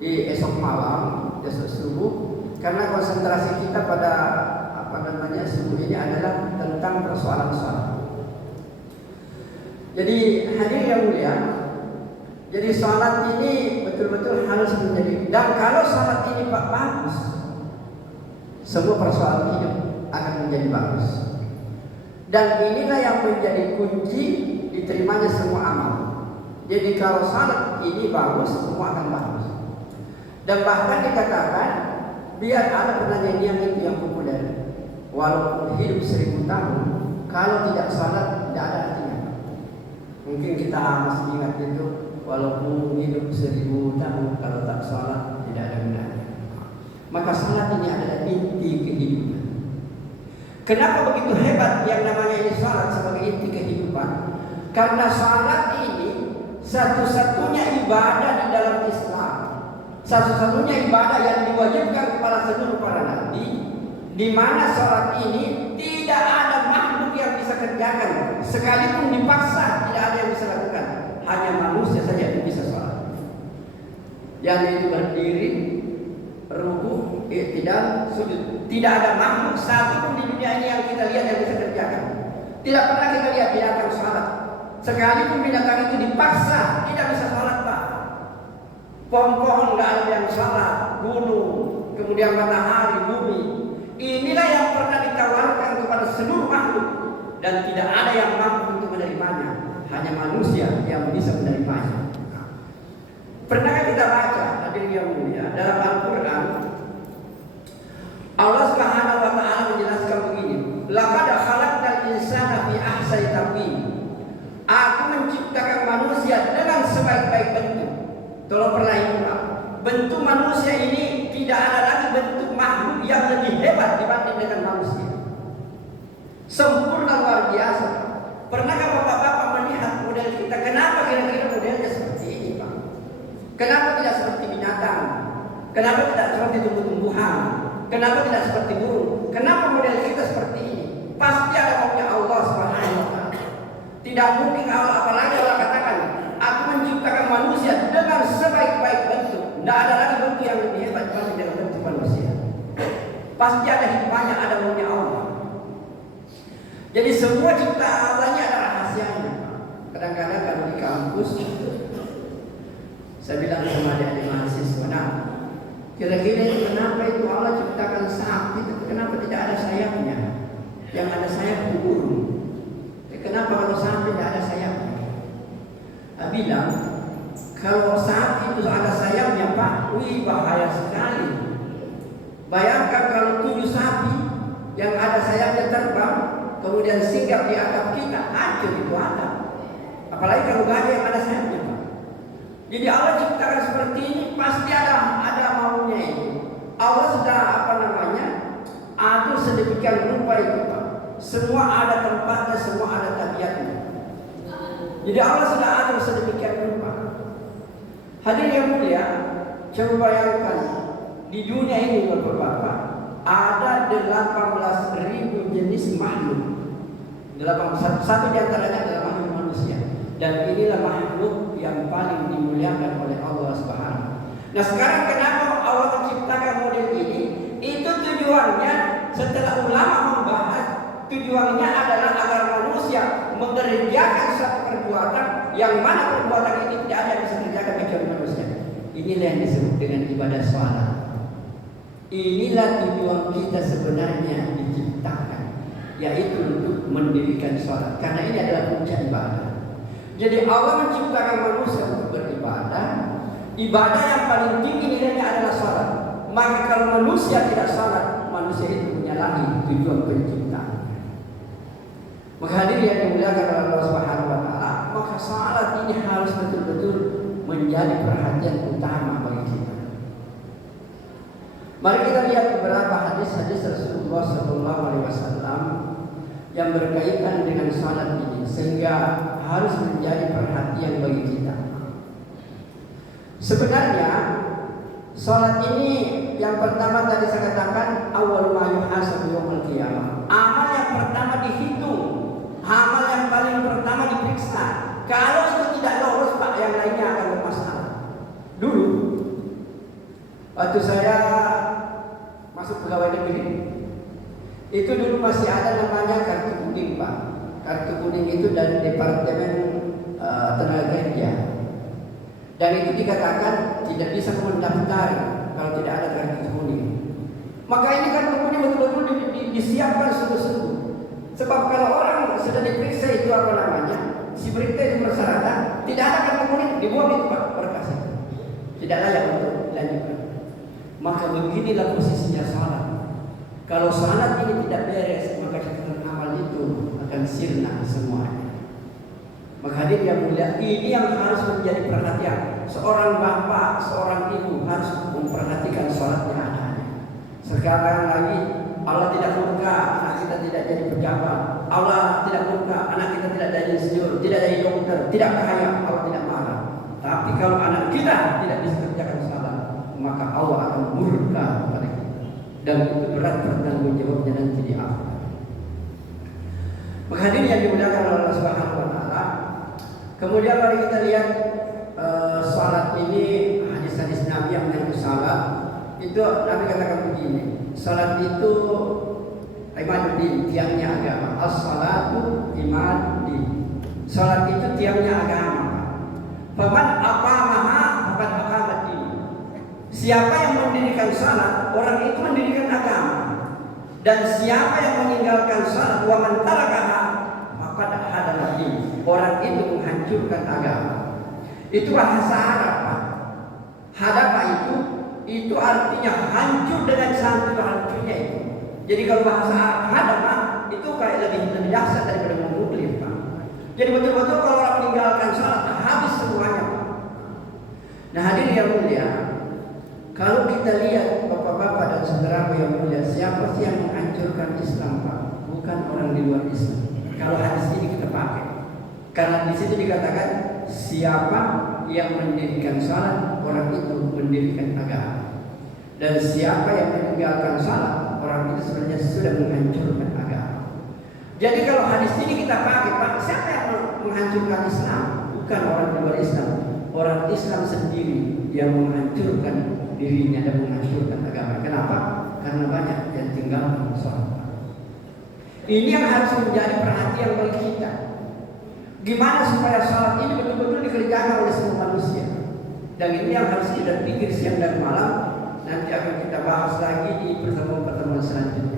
di esok malam, esok subuh, karena konsentrasi kita pada subuh ini adalah tentang persoalan sholat. Jadi hadirin yang mulia, jadi sholat ini betul-betul harus menjadi, dan kalau sholat ini bagus, semua persoalan hidup akan menjadi bagus. Dan inilah yang menjadi kunci diterimanya semua amal. Jadi kalau sholat ini bagus, semua akan bagus. Dan bahkan dikatakan, biar ada pertanyaan itu yang populer, walaupun hidup 1000 tahun, kalau tidak sholat tidak ada artinya. Mungkin kita masih ingat itu, walaupun hidup 1000 tahun, kalau tak sholat tidak ada gunanya. Maka sholat ini adalah inti kehidupan. Kenapa begitu hebat yang namanya ini sholat sebagai inti kehidupan? Karena sholat ini satu-satunya ibadah di dalam Islam, satu-satunya ibadah yang diwajibkan kepada seluruh para nabi, di mana sholat ini tidak ada makhluk yang bisa kerjakan, sekalipun dipaksa tidak ada yang bisa lakukan, hanya manusia saja yang bisa sholat. Yang itu berdiri, ruku, i'tidal, sujud. Tidak ada makhluk satu pun di dunia ini yang kita lihat yang bisa kerjakan. Tidak pernah kita lihat binatang sholat. Sekalipun binatang itu dipaksa tidak bisa sholat, Pak. Pohon-pohon nggak ada yang sholat, gunung, kemudian matahari, bumi. Inilah yang pernah ditawarkan kepada seluruh makhluk dan tidak ada yang mampu untuk menerimanya. Hanya manusia yang bisa menerimanya. Pernahkah kita baca hadirin yang mulia dalam Al-Quran? Allah Subhanahu wa taala menjelaskan begini, laqad khalaqnal insana fi ahsani taqwim. Aku menciptakan manusia dengan sebaik-baik bentuk. Tolong pernah ingat, bentuk manusia ini tidak ada lagi bentuk makhluk yang lebih hebat dibanding dengan manusia. Sempurna luar biasa. Pernahkah bapak-bapak melihat model kita? Kenapa kira-kira modelnya seperti ini, Pak? Kenapa tidak seperti binatang? Kenapa tidak seperti tumbuh-tumbuhan? Kenapa tidak seperti burung? Kenapa model kita seperti ini? Pasti ada maunya Allah Subhanahu wa taala. Tidak mungkin Allah, apalagi Allah katakan, aku menciptakan manusia dengan sebaik-baik bentuk. Tidak ada lagi bentuk yang lebih hebat dibanding dengan bentuk manusia. Pasti ada hikmahnya, ada maunya Allah. Jadi semua ciptaan Allah ini ada rahasianya. Kadang-kadang kalau di kampus, saya bilang sama adik-adik mahasiswa, nah, kira-kira kenapa itu Allah ciptakan sapi itu kenapa tidak ada sayapnya? Yang ada sayap itu burung. Kenapa kalau sapi tidak ada sayapnya? Saya bilang kalau sapi itu ada sayapnya, Pak, wih bahaya sekali. Bayangkan kalau 7 sapi yang ada sayapnya terbang, kemudian singgah di atap kita, hancur itu atap. Apalagi kalau gajah yang ada sayapnya, Pak. Jadi Allah ciptakan seperti ini pasti ada maunya ini. Allah sudah atur sedemikian rupa itu, Pak. Semua ada tempatnya, semua ada tabiatnya. Jadi Allah sudah atur sedemikian rupa. Hadirin yang mulia, coba bayangkan di dunia ini Bapak-bapak ada 18.000 jenis makhluk. Satu di antaranya adalah makhluk manusia. Dan inilah makhluk yang paling dimuliakan oleh Allah Subhanahu. Nah, sekarang kenapa Allah menciptakan model ini? Itu tujuannya, setelah ulama membahas, tujuannya adalah agar manusia mengerjakan suatu perbuatan yang mana perbuatan ini tidak ada yang bisa dikerjakan kecuali manusia. Inilah yang disebut dengan ibadah sholat. Inilah tujuan kita sebenarnya diciptakan, yaitu untuk mendirikan sholat. Karena ini adalah puncak ibadah. Jadi Allah menciptakan manusia untuk beribadah. Ibadah yang paling tinggi nilainya adalah sholat. Maka kalau manusia tidak sholat, manusia itu menyalahi tujuan penciptaan. Maka hadirin yang dimuliakan oleh Allah Subhanahu wa taala, maka sholat ini harus betul-betul menjadi perhatian utama bagi kita. Mari kita lihat beberapa hadis-hadis Rasulullah SAW yang berkaitan dengan sholat ini, sehingga harus menjadi perhatian bagi kita. Sebenarnya sholat ini yang pertama tadi saya katakan awal ma yuhasabu yaumil qiyamah. Amal yang pertama dihitung, amal yang paling pertama diperiksa. Kalau itu tidak lolos, Pak, yang lainnya akan bermasalah. Dulu Waktu saya masuk pegawai negeri, itu dulu masih ada namanya kartu kuning, Pak. Kartu kuning itu dari Departemen Tenaga Kerja. Dan itu dikatakan tidak bisa mendaftar kalau tidak ada kartu kuning. Maka ini kartu kuning betul-betul disiapkan sungguh-sungguh. Sebab kalau orang sudah diperiksa itu apa namanya, si berita itu persyaratan, tidak ada kartu kuning, dibuang itu Pak berkas. Tidak layak untuk dilanjutkan. Maka beginilah posisinya salat. Kalau salat ini tidak beres, maka catatan amal itu akan sirna semuanya. Maka hadir yang mulia, ini yang harus menjadi perhatian. Seorang bapak, seorang ibu harus memperhatikan salatnya anaknya. Sekarang lagi Allah tidak murka, anak kita tidak jadi pejabat. Allah tidak murka, anak kita tidak jadi insinyur, tidak jadi dokter, tidak kaya. Allah tidak marah. Tapi kalau anak kita tidak bisa kerjakan salat, maka Allah akan murka kepada kita. Dan itu berat bertanggung jawabnya nanti di akhirat. Maka hadirin yang dimuliakan oleh Allah Subhanahu wa taala, kemudian mari kita lihat salat ini, hadis-hadis Nabi yang mengenai salat. Itu Nabi katakan begini, salat itu imaduddin, tiangnya agama. As-salatu imaduddin. Salat itu tiangnya agama. Faman aqamaha faqad aqama din. Siapa yang mendirikan salat, orang itu mendirikan agama. Dan siapa yang meninggalkan salat, wa man tarakaha faqad hadama din. Orang itu menghancurkan agama. Itu bahasa Arab, Pak. Hadama itu artinya hancur dengan sangat hancurnya itu. Jadi kalau bahasa Arab hadama itu kayak lebih dahsyat daripada menuklir, Pak. Jadi betul-betul kalau orang meninggalkan salat habis semuanya, Pak. Nah hadirin yang mulia, kalau kita lihat bapak-bapak dan saudara yang mulia, siapa sih yang menghancurkan Islam, Pak? Bukan orang di luar Islam. Kalau hadis ini kita pakai, karena di situ dikatakan siapa yang mendirikan salat, orang itu mendirikan agama. Dan siapa yang meninggalkan salat, orang itu sebenarnya sudah menghancurkan agama. Jadi kalau hadis ini kita pakai, Pak, siapa yang menghancurkan Islam? Bukan orang di luar Islam. Orang Islam sendiri yang menghancurkan dirinya dan menghancurkan agama. Kenapa? Karena banyak yang tinggalkan salat. Ini yang harus menjadi perhatian bagi kita. Gimana supaya salat ini betul-betul dikerjakan oleh semua manusia. Dan ini yang harus kita pikir siang dan malam. Nanti akan kita bahas lagi di pertemuan-pertemuan selanjutnya.